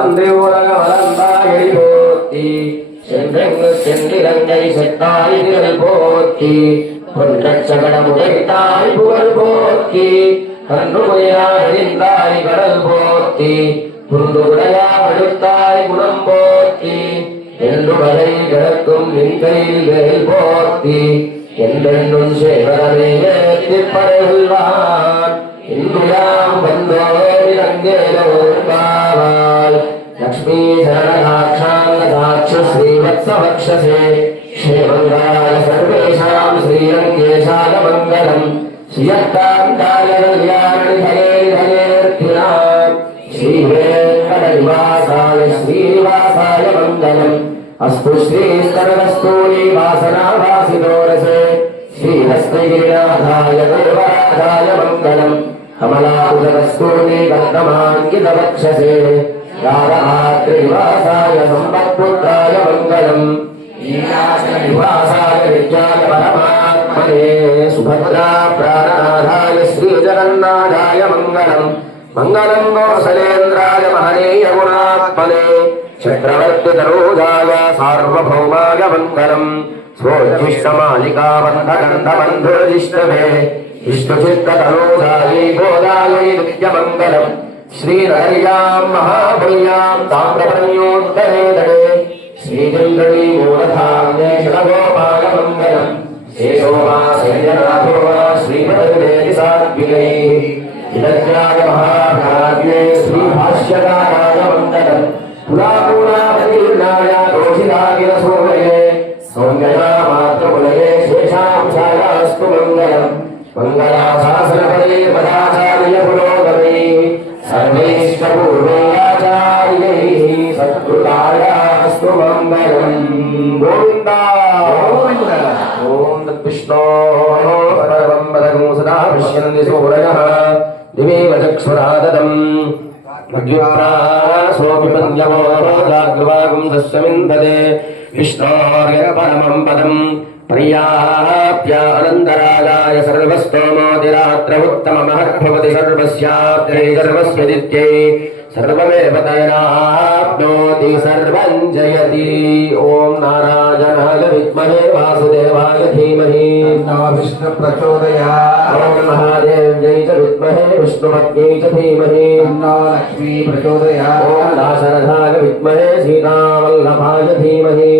தந்தை உலக வளர்ந்தாயடி போத்தி சென்றெங்கு சென்றிலங்கை செத்தாய் திரள் போத்தி பொன்றச்சகடம் உடைத்தாய் புகழ் போத்தி கன்றுமையாய் கடல் போத்தி குண்டு உடையா வெளுத்தாய் குணம் போத்தி என்று வரை கிடக்கும் நின்கையில் வேல் போத்தி என்றென்றும் சேவரவே ஏற்றிப்படைகள்வான் இன்றுயாம் வந்தோரிரங்கேலோர்பாவாய் भगवती जननदाक्षान्नदाक्षश्रीवत्सवक्षसे श्रीमङ्गलाय सर्वेषाम् श्रीरङ्गेशानमङ्गलम् श्रियत्ताम् कालकल्याणि हरे हरेऽर्थिना श्रीवेङ्कटनिवासाय श्रीनिवासाय मङ्गलम्। अस्तु श्रीस्तरवस्तूलीवासनावासिदोरसे श्रीहस्तगिरिनाथाय देवराधाय मङ्गलम्। वर्तमाङ्कितवक्षसे राधात्रिनिवासाय सम्पत्पुत्राय मङ्गलम् नीलाचलनिवासाय विद्याय परमात्मने सुभद्रा प्राणनाथाय श्रीजगन्नाथाय मङ्गलम् मङ्गलम् गोसलेन्द्राय महनीय गुणात्मने चक्रवर्तितनूजाय सार्वभौमाय मङ्गलम् स्वोज्जिष्टमालिकाबन्धगन्धबन्धुरजिष्टवे विष्णुचित्ततनूजायै गोदायै नित्यमङ्गलम् श्रीनगर्याम् महापुर्याम् ताम्रपर्योत्तरे तटे श्रीचन्द्रणी मूलधाम्ये शिवगोपाय मङ्गलम् शेषोमासेजनाथो वा श्रीमद्वेदि सात्विकैः विदग्धाय महाभाग्ये श्रीभाष्यकाराय सत्कृतायास्तु मङ्गलम् गोविन्दा ॐ तद्विष्णो परमं पदकं सदा पश्यन्ति सूरयः दिवेव चक्षुराददम् मद्युप्रासोऽपि पद्यमो जाग्रवागं तस्यमिन्दते विष्णोर्य परमं पदम् पर्याप्यानन्दरागाय सर्वस्तोमोतिरात्र उत्तममहद्भवति सर्वस्याब्दै सर्वस्य दित्यै सर्वमेव तैराप्नोति सर्वं जयति। ॐ नारायणाय विद्महे वासुदेवाय धीमहि। तन्नो विष्णु प्रचोदयात् ॐ महादेव्यै च विद्महे विष्णुपत्न्यै च धीमहि। लक्ष्मी प्रचोदयात् ॐ दाशरथाय विद्महे सीतावल्लभाय धीमहि।